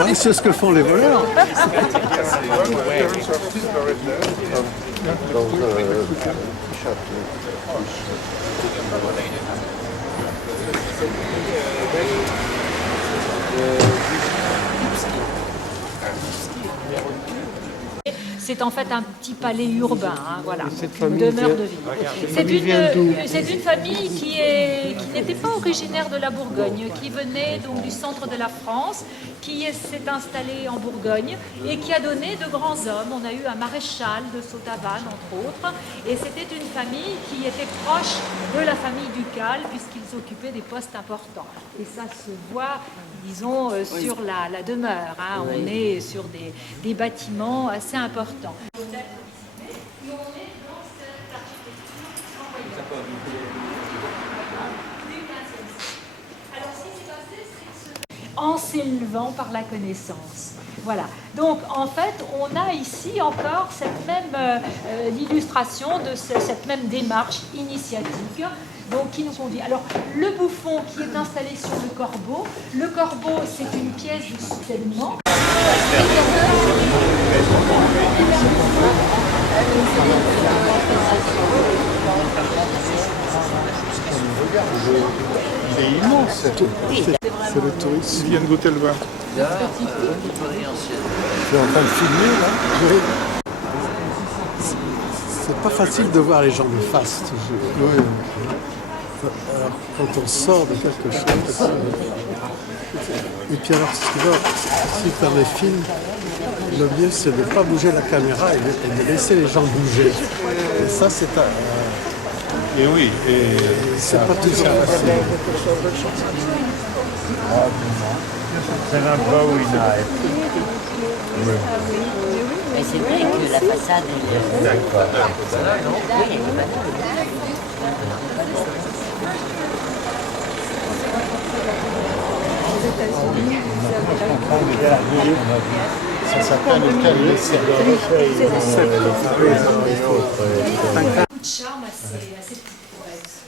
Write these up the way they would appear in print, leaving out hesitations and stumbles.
Ouais, c'est ce que font les voleurs. C'est en fait un petit palais urbain, hein, voilà, une demeure de vie. C'est une famille qui n'était pas originaire de la Bourgogne, qui venait donc du centre de la France, qui s'est installée en Bourgogne et qui a donné de grands hommes. On a eu un maréchal de Saut-Avannes, entre autres, et c'était une famille qui était proche de la famille ducale puisqu'ils occupaient des postes importants. Et ça se voit, disons, sur la demeure. Hein. On est sur des bâtiments assez importants. En s'élevant par la connaissance. Voilà. Donc, en fait, on a ici encore cette même l'illustration de cette même démarche initiatique, donc qui nous conduit. Alors, le bouffon qui est installé sur le corbeau. Le corbeau, c'est une pièce du soutènement. C'est immense. C'est le touriste. Ils viennent goûter le vin. Tu es en train de filmer là? C'est pas facile de voir les gens de face toujours. Oui. Alors, quand on sort de quelque chose. Et puis alors, ce qui va, si tu les films, le mieux c'est de ne pas bouger la caméra et de laisser les gens bouger. Et ça, c'est Et oui, c'est pas toujours facile. C'est un beau Mais c'est vrai que la façade est... D'accord. Oui, elle est banale. Ça s'appelle le calme. Beaucoup de charme à ces petites prouesses.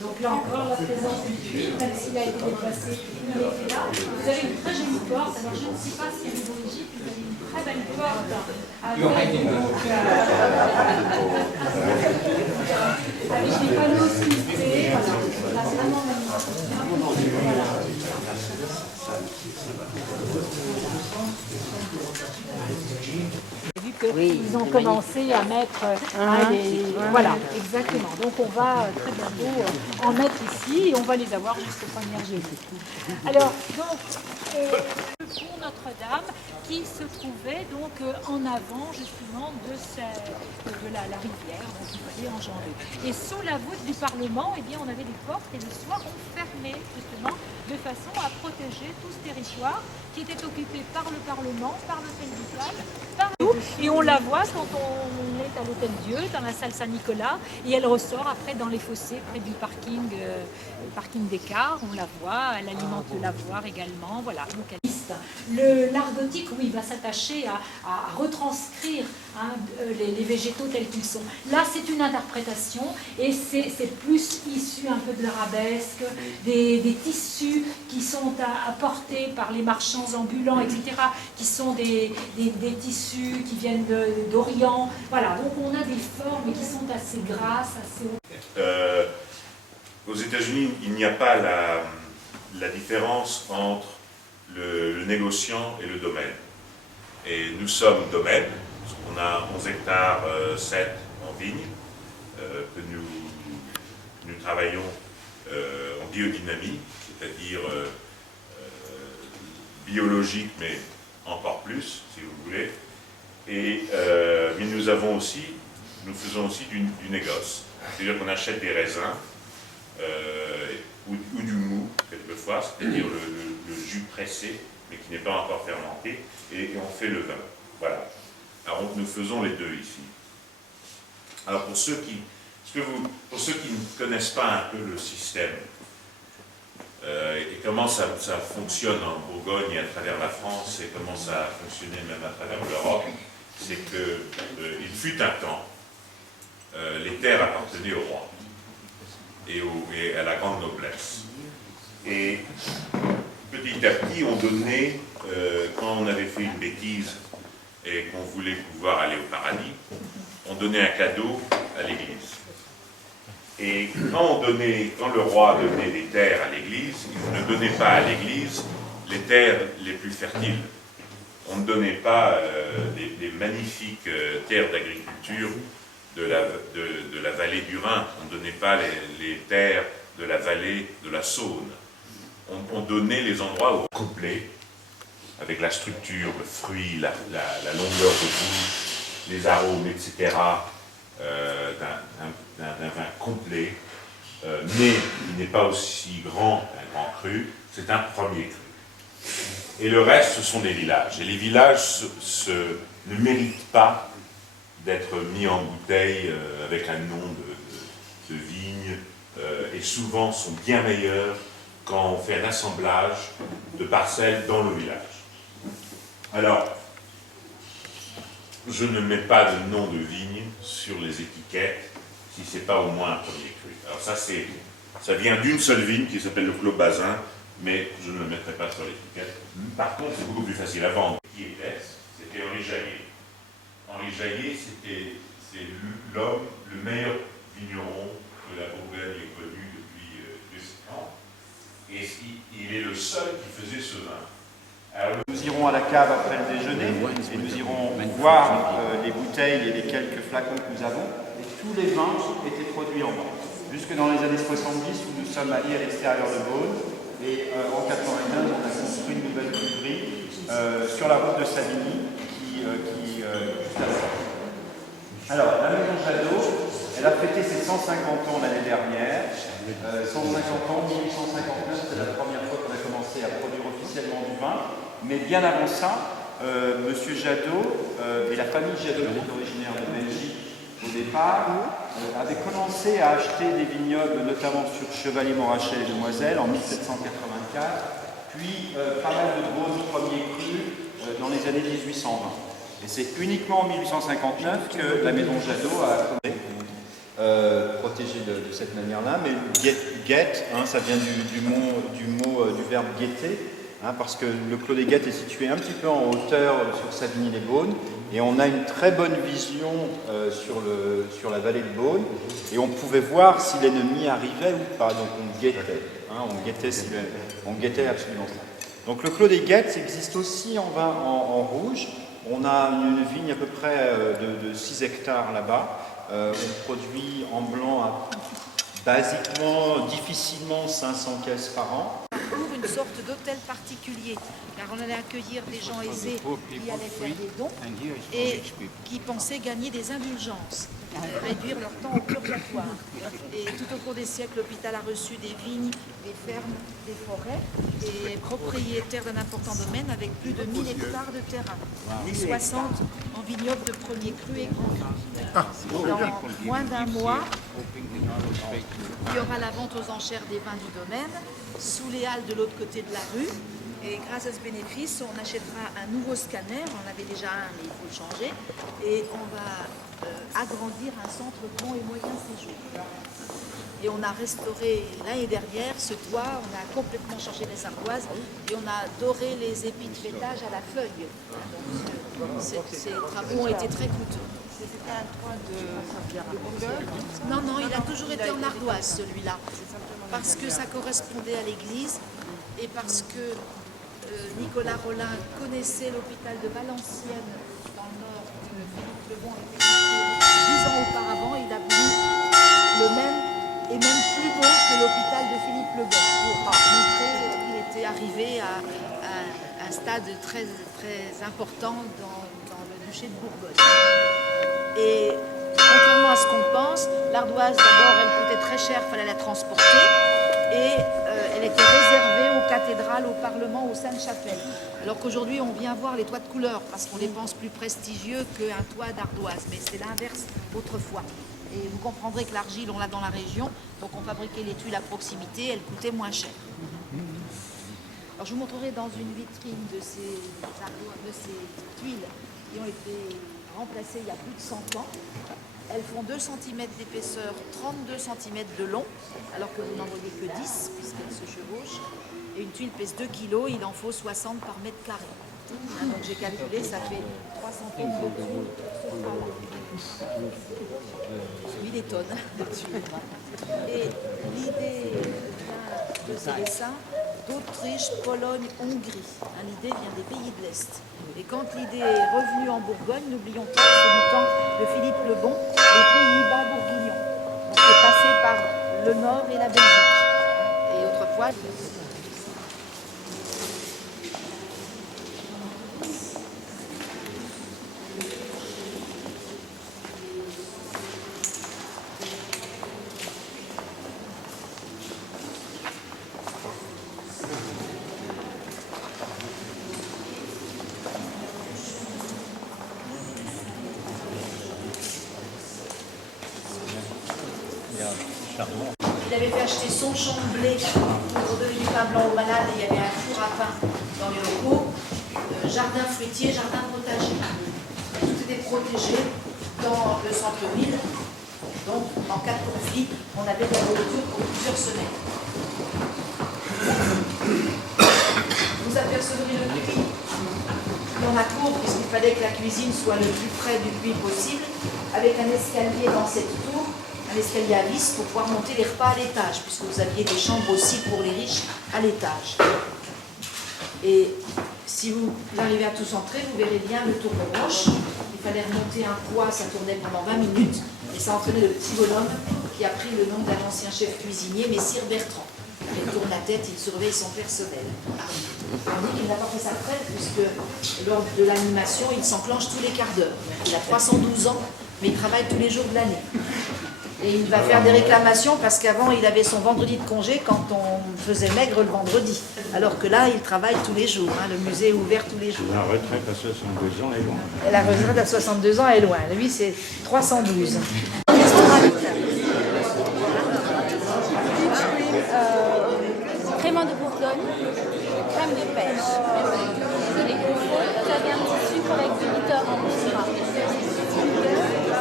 Donc là encore, la présence du puits, même s'il a été déplacé, il était là. Vous avez une très jolie porte. Alors je ne sais pas si elle est d'origine, vous avez une très belle porte avec des panneaux sculptés. Voilà, vraiment magnifique. Ils ont commencé à mettre voilà, exactement. Donc on va très bientôt en mettre ici et on va les avoir jusqu'au 1er juillet. Alors, donc, le pont Notre-Dame qui se trouvait donc en avant justement de la rivière, donc il fallait enjamber. Et sous la voûte du Parlement, eh bien, on avait des portes et le soir on fermait justement de façon à protéger tout ce territoire qui était occupé par le Parlement, par l'hôtel ducal, par nous. Et on la voit quand on est à l'hôtel Dieu, dans la salle Saint-Nicolas, et elle ressort après dans les fossés près du parking, parking des cars. On la voit, elle alimente le lavoir également. Voilà. Donc, l'art gothique, oui, va s'attacher à retranscrire les végétaux tels qu'ils sont. Là, c'est une interprétation et c'est plus issu un peu de l'arabesque, des tissus qui sont apportés par les marchands ambulants, etc., qui sont des tissus qui viennent d'Orient. Voilà, donc on a des formes qui sont assez grasses, assez... Aux États-Unis, il n'y a pas la différence entre le négociant et le domaine. Et nous sommes domaine, on a 11 hectares 7 en vigne, que nous travaillons en biodynamie, c'est-à-dire biologique, mais encore plus, si vous voulez. Et, mais nous faisons aussi du négoce. C'est-à-dire qu'on achète des raisins, ou du mou, quelquefois, c'est-à-dire le jus pressé, mais qui n'est pas encore fermenté, et on fait le vin. Voilà. Alors nous faisons les deux ici. Alors pour ceux qui ne connaissent pas un peu le système, et comment ça fonctionne en Bourgogne et à travers la France, et comment ça a fonctionné même à travers l'Europe, c'est qu'il fut un temps, les terres appartenaient au roi et à la grande noblesse. Et petit à petit, on donnait quand on avait fait une bêtise et qu'on voulait pouvoir aller au paradis, on donnait un cadeau à l'église. Et quand le roi donnait des terres à l'église, il ne donnait pas à l'église les terres les plus fertiles. On ne donnait pas des magnifiques terres d'agriculture de la vallée du Rhin. On ne donnait pas les terres de la vallée de la Saône. On donnait les endroits complets, avec la structure, le fruit, la longueur de bouche, les arômes, etc., d'un vin complet, mais il n'est pas aussi grand qu'un grand cru, c'est un premier cru. Et le reste, ce sont des villages. Et les villages ne méritent pas d'être mis en bouteille avec un nom de vigne, et souvent sont bien meilleurs quand on fait un assemblage de parcelles dans le village. Alors, je ne mets pas de nom de vigne sur les étiquettes si ce n'est pas au moins un premier cru. Alors ça vient d'une seule vigne qui s'appelle le Clos Bazin, mais je ne le mettrai pas sur l'étiquette. Par contre, c'est beaucoup plus facile à vendre. Qui était-ce? C'était Henri Jaillet. Henri Jaillet, c'est l'homme, le meilleur vigneron que la Bourgogne ait connu depuis 200 ans. Et il est le seul qui faisait ce vin. Alors, nous irons à la cave après le déjeuner et nous irons voir les bouteilles et les quelques flacons que nous avons. Et tous les vins étaient produits en bas. Jusque dans les années 70 où nous sommes allés à l'extérieur de Beaune. Et en 95, on a construit une nouvelle cuverie sur la route de Savigny qui alors, la maison Jadot, elle a fêté ses 150 ans l'année dernière. 150 ans, 1859, c'est la première fois qu'on a commencé à produire officiellement du vin. Mais bien avant ça, Monsieur Jadot et la famille Jadot, qui est originaire de Belgique au départ, avait commencé à acheter des vignobles, notamment sur Chevalier-Montrachet et Demoiselle en 1784, puis pas mal de gros premiers crus dans les années 1820. Et c'est uniquement en 1859 que la maison Jadot a protégé de cette manière-là. Mais guette, hein, ça vient du verbe guetter, hein, parce que le Clos des Guettes est situé un petit peu en hauteur sur Savigny-les-Beaunes, et on a une très bonne vision sur la vallée de Beaune, et on pouvait voir si l'ennemi arrivait ou pas. Donc on guettait, hein, on guettait absolument ça. Donc le Clos des Guettes existe aussi en vin en rouge. On a une vigne à peu près de 6 hectares là-bas. On produit en blanc basiquement, difficilement 500 caisses par an. Pour une sorte d'hôtel particulier, car on allait accueillir des gens aisés qui allaient faire des dons et qui pensaient gagner des indulgences, réduire leur temps au purgatoire. Et tout au cours des siècles, l'hôpital a reçu des vignes, des fermes, des forêts et est propriétaire d'un important domaine avec plus de 1000 hectares de terrain, des 60 en vignobles de premier cru et grand cru. Dans moins d'un mois, il y aura la vente aux enchères des vins du domaine, sous les halles de l'autre côté de la rue. Et grâce à ce bénéfice, on achètera un nouveau scanner. On en avait déjà un, mais il faut le changer. Et on va agrandir un centre grand et moyen séjour. Et on a restauré l'année dernière ce toit, on a complètement changé les ardoises et on a doré les épis de fêtage à la feuille. Donc ces travaux ont été très coûteux. C'était un toit de Bourgogne? Non, il a toujours été en ardoise celui-là. Parce que ça correspondait à l'église et parce que Nicolas Rollin connaissait l'hôpital de Valenciennes dans le nord que Philippe Lebon avait fait 10 ans auparavant. Il a voulu le même et même plus beau que l'hôpital de Philippe Lebon pour montrer qu'il était arrivé à un stade très, très important dans le duché de Bourgogne. Et contrairement à ce qu'on pense, l'ardoise d'abord elle coûtait très cher, il fallait la transporter et elle était réservée aux cathédrales, au Parlement, aux Saintes-Chapelles. Alors qu'aujourd'hui on vient voir les toits de couleur parce qu'on les pense plus prestigieux qu'un toit d'ardoise, mais c'est l'inverse autrefois. Et vous comprendrez que l'argile on l'a dans la région, donc on fabriquait les tuiles à proximité, elles coûtaient moins cher. Alors je vous montrerai dans une vitrine de ces tuiles qui ont été remplacées il y a plus de 100 ans. elles font 2 cm d'épaisseur, 32 cm de long, alors que vous n'en voyez que 10 puisqu'elles se chevauchent. Et une tuile pèse 2 kg, il en faut 60 par mètre carré. Donc j'ai calculé, ça fait 300 tonnes de tuiles pour ce travail. Oui, des tonnes de tuiles. Et l'idée de ces dessins d'Autriche, Pologne, Hongrie. L'idée vient des pays de l'Est. Et quand l'idée est revenue en Bourgogne, n'oublions pas que c'est du temps de Philippe le Bon, les Pays-Bas bourguignons. Donc c'est passé par le Nord et la Belgique. Et autrefois... Il avait fait acheter son champ de blé pour donner du pain blanc aux malades et il y avait un four à pain dans les locaux, jardin fruitier, jardin potager. Tout était protégé dans le centre-ville. Donc, en cas de conflit, on avait de la nourriture pour plusieurs semaines. Vous apercevrez le puits dans la cour, puisqu'il fallait que la cuisine soit le plus près du puits possible, avec un escalier dans cette tour, un escalier à vis pour pouvoir monter les repas à l'étage, puisque vous aviez des chambres aussi pour les riches à l'étage. Et si vous arrivez à tout centrer, vous verrez bien le tourne-roche. Il fallait remonter un poids, ça tournait pendant 20 minutes, et ça entraînait le petit bonhomme qui a pris le nom d'un ancien chef cuisinier, Messire Bertrand. Il tourne la tête, il surveille son personnel. On dit qu'il n'a pas fait sa retraite, puisque lors de l'animation, il s'enclenche tous les quarts d'heure. Il a 312 ans, mais il travaille tous les jours de l'année. Et il va faire des réclamations parce qu'avant, il avait son vendredi de congé quand on faisait maigre le vendredi. Alors que là, il travaille tous les jours. Le musée est ouvert tous les jours. La retraite à 62 ans est loin. Et la retraite à 62 ans est loin. Lui, c'est 312. Crément de Bourgogne, crème de pêche. Et au fond, vous avez un petit sucre avec du liqueur en gras.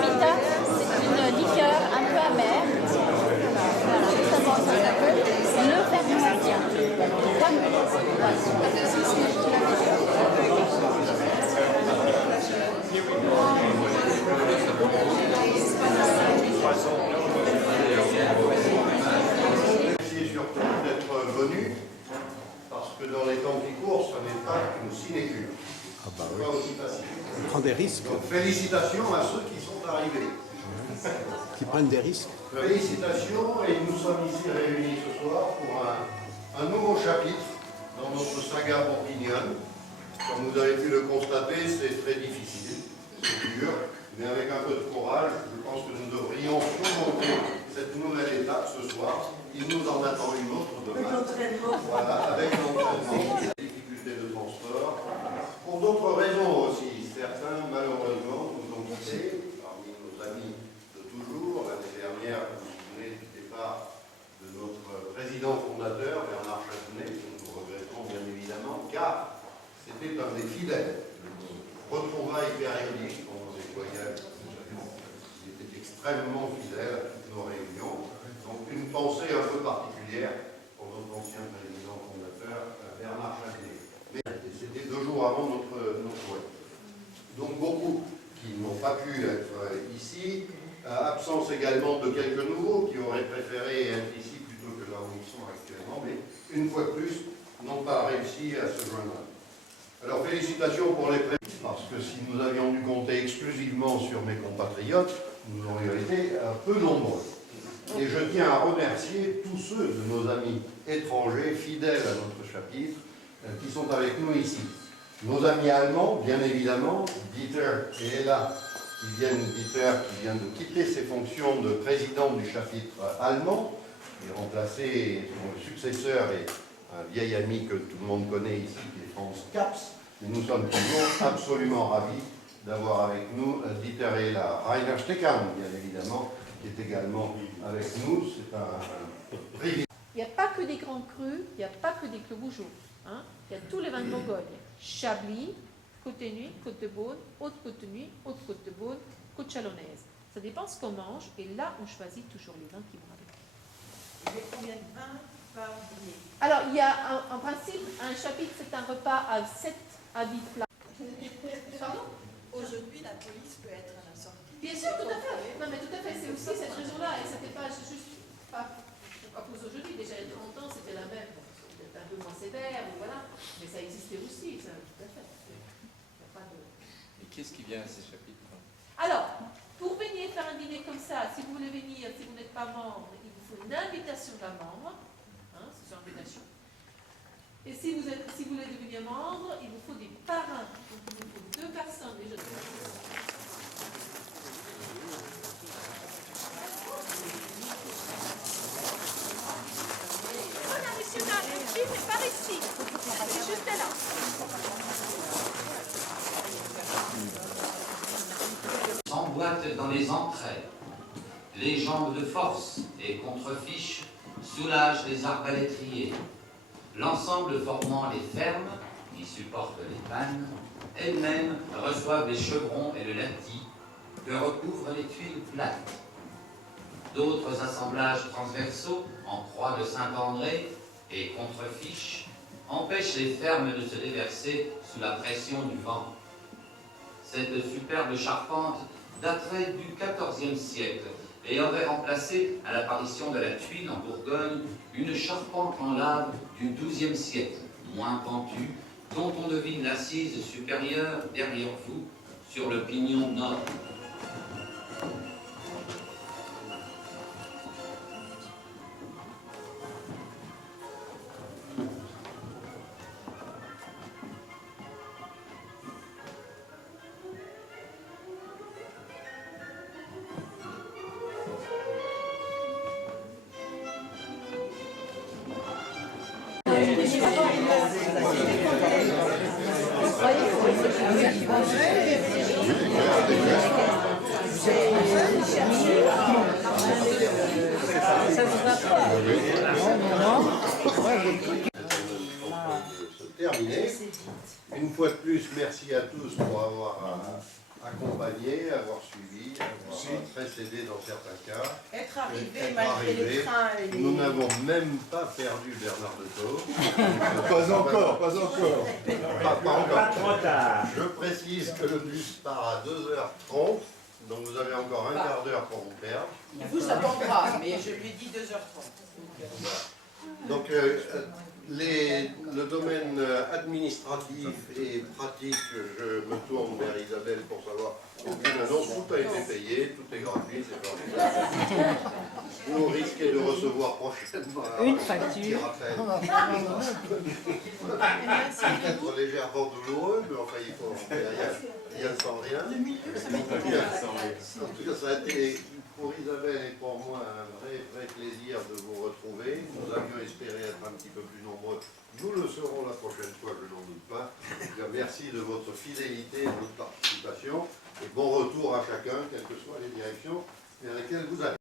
Pita, c'est une liqueur un peu amère. Voilà, justement, ça s'appelle le fermentien. Merci surtout d'être venu, parce que dans les temps qui courent, ce n'est pas une sinécure. Ah bah C'est oui. pas aussi facile. On prend des risques, Donc félicitations à ceux qui sont arrivés. qui prennent des risques. Félicitations, et nous sommes ici réunis ce soir pour un nouveau chapitre dans notre saga bourguignonne. Comme vous avez pu le constater, c'est très difficile, c'est dur, mais avec un peu de courage, je pense que nous devrions surmonter cette nouvelle étape ce soir. Il nous en attend une autre demain. Voilà, avec l'entraînement, les difficultés de transport. Pour d'autres raisons aussi, certains malheureusement nous ont quittés, parmi nos amis de toujours. L'année dernière, vous vous souvenez du départ de notre président fondateur, Bernard Châtenay, que nous regrettons bien évidemment, car c'était un des fidèles de nos retrouvailles périodiques pendant les voyages. Il était extrêmement fidèle à toutes nos réunions. Donc une pensée un peu particulière pour notre ancien président fondateur, Bernard Châtenay. Mais c'était 2 jours avant notre voyage. Donc beaucoup qui n'ont pas pu être ici, absence également de quelques nouveaux qui auraient préféré être ici plutôt que là où ils sont actuellement, mais une fois de plus, n'ont pas réussi à se joindre. Alors félicitations pour les présidents, parce que si nous avions dû compter exclusivement sur mes compatriotes, nous aurions été peu nombreux. Et je tiens à remercier tous ceux de nos amis étrangers, fidèles à notre chapitre, qui sont avec nous ici. Nos amis allemands, bien évidemment, Dieter et Ella, Dieter qui vient de quitter ses fonctions de président du chapitre allemand, et remplacer son successeur et un vieil ami que tout le monde connaît ici, qui est Franz Kaps. Mais nous sommes toujours absolument ravis d'avoir avec nous Dieter et Ella. Rainer Steckhahn, bien évidemment, qui est également avec nous. C'est un privilège. Il n'y a pas que des grands crus, il n'y a pas que des clos-bougeaux. Il y a tous les vins de Bourgogne. Chablis, Côte-Nuit, Côte-de-Beaune, Haute-Côte-Nuit, Haute-Côte-de-Beaune, Côte-Chalonnaise. Ça dépend ce qu'on mange, et là, on choisit toujours les vins qui vont avec. Il y a combien de vins par dîner? Alors, il y a en principe, un chapitre, c'est un repas à 7 à 8 plats. Pardon? Aujourd'hui, la police peut être à la sortie. Bien sûr, tout à fait. Non, mais tout à fait, c'est aussi cette raison-là, et c'était pas juste, pas pour aujourd'hui, déjà il y a 30 ans, c'était la même. Bon, c'était un peu moins sévère, voilà, mais ça existait aussi, ça, tout à fait. Il n'y a pas de... Et qu'est-ce qui vient à ces chapitres? Alors, pour venir faire un dîner comme ça, si vous voulez venir, si vous n'êtes pas membre, il vous faut une invitation d'un membre, hein, c'est une invitation. Et si vous voulez devenir membre, il vous faut des parrains. Donc il vous faut 2 personnes déjà. Voilà, monsieur, là, le film est par ici. C'est juste là. S'emboîtent dans les entrailles. Les jambes de force et contre-fiches soulagent les arbalétriers. L'ensemble formant les fermes, qui supportent les pannes, elles-mêmes reçoivent les chevrons et le latis que recouvrent les tuiles plates. D'autres assemblages transversaux en croix de Saint-André et contre-fiches empêchent les fermes de se déverser sous la pression du vent. Cette superbe charpente daterait du XIVe siècle et aurait remplacé, à l'apparition de la tuile en Bourgogne, une charpente en lave du XIIe siècle, moins pentue, dont on devine l'assise supérieure derrière vous, sur le pignon nord. Terminé. Une fois de plus, merci à tous pour avoir accompagné, avoir suivi, avoir précédé dans certains cas. Être arrivé malgré les trains et les... Nous n'avons même pas perdu Bernard de Thau. Pas encore, pas encore. Pas encore. Pas trop tard. Je précise que le bus part à 2h30, donc vous avez encore un quart d'heure pour vous perdre. Il vous attendra, mais je lui dis 2h30. Donc, le domaine administratif et pratique, je me tourne vers Isabelle pour savoir aucune annonce, tout a été payé, tout est gratuit, c'est formidable. Vous risquez de recevoir prochainement une facture. Peut-être légèrement douloureux, mais enfin il faut rien sans rien. En tout cas, ça a été pour Isabelle et pour moi un vrai plaisir de vous retrouver. Nous avions espéré être un petit peu plus nombreux. Nous le serons la prochaine fois, je n'en doute pas. Merci de votre fidélité et de votre participation. Et bon retour à chacun, quelles que soient les directions vers lesquelles vous allez.